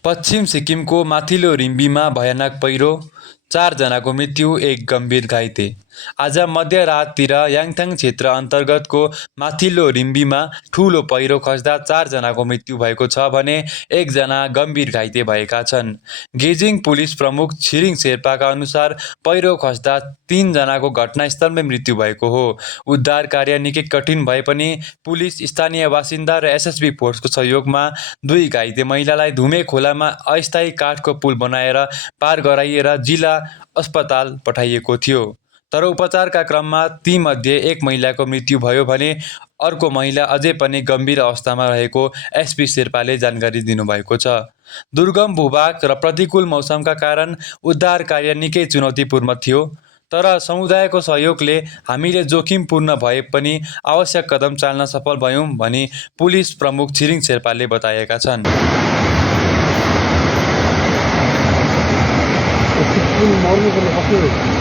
पश्चिम सिक्किमको माथिल्लो रिम्बीमा भयानक पहिरो, 4 जनाको मृत्यु, 1 गम्भीर घाइते। आज मध्यराततिर याङथाङ क्षेत्र अन्तर्गतको माथिल्लो रिम्बीमा ठूलो पहिरो खस्दा 4 जनाको मृत्यु भएको छ भने 1 जना गम्भीर घाइते भएका छन्। गेजिङ पुलिस प्रमुख छिरिङ शेर्पाका अनुसार पहिरो खस्दा 3 जनाको घटनास्थलमै मृत्यु भएको हो। उद्धार कार्य निकै कठिन भए पनि पुलिस, स्थानीय बासिन्दा र एसएसबी फोर्सको सहयोगमा 2 घाइते महिलालाई धुमे खोलामा अस्थायी काठको पुल बनाएर पार गराइएर जिल्ला अस्पताल पठाइएको थियो। तर उपचारका क्रममा तीमध्ये 1 महिलाको मृत्यु भयो भने अर्को महिला अझै पनि गम्भीर अवस्थामा रहेको एसपी शेर्पाले जानकारी दिनुभएको छ। दुर्गम भूभाग र प्रतिकूल मौसमका कारण उद्धार कार्य निकै चुनौतीपूर्ण थियो। तर समुदायको सहयोगले हामीले जोखिमपूर्ण भए पनि आवश्यक कदम चाल्न सफल भयौं भनी पुलिस प्रमुख छिरिङ शेर्पाले बताएका छन्। सिक्किम मर्नु पर्ने कसरी